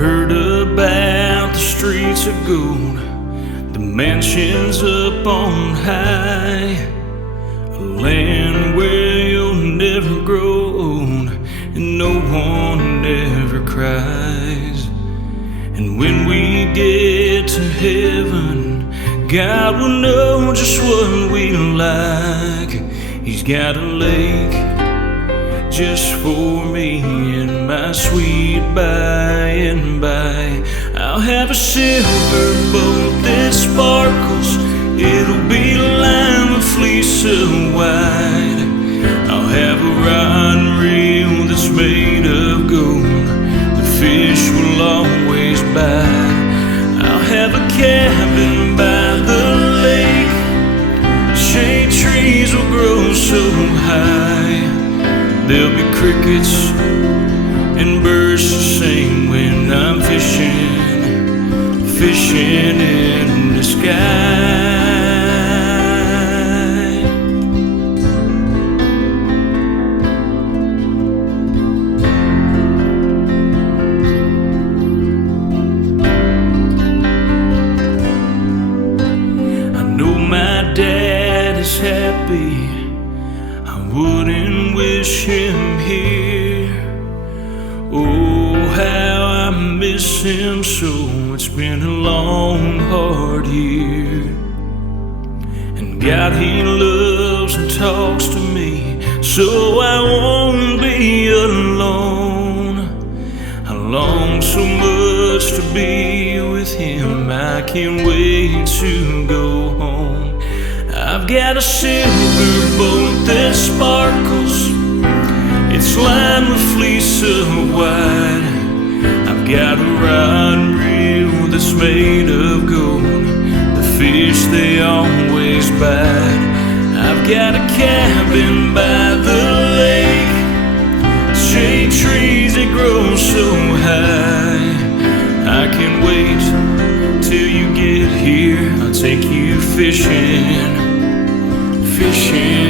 Heard about the streets of gold, the mansions up on high, a land where you'll never grow old and no one ever cries. And when we get to heaven, God will know just what we like. He's got a lake just for me and my sweet by and by. I'll have a silver boat that sparkles, it'll be lined with fleece of white. I'll have a rod and reel that's made of gold, the fish will always bite. I'll have a cabin by the lake, shade trees will grow so high. There'll be crickets and birds to sing when I'm fishing, fishing in the sky. I know my dad is happy, I wouldn't wish him here. Oh, how I miss him so. It's been a long, hard year. And God, He loves and talks to me, so I won't be alone. I long so much to be with Him, I can't wait to go home. I've got a silver boat that sparkles, it's lined with fleece of white. I've got a rod and reel that's made of gold, the fish they always bite. I've got a cabin by the lake, shade trees that grow so high. I can't wait till you get here, I'll take you fishing, fishing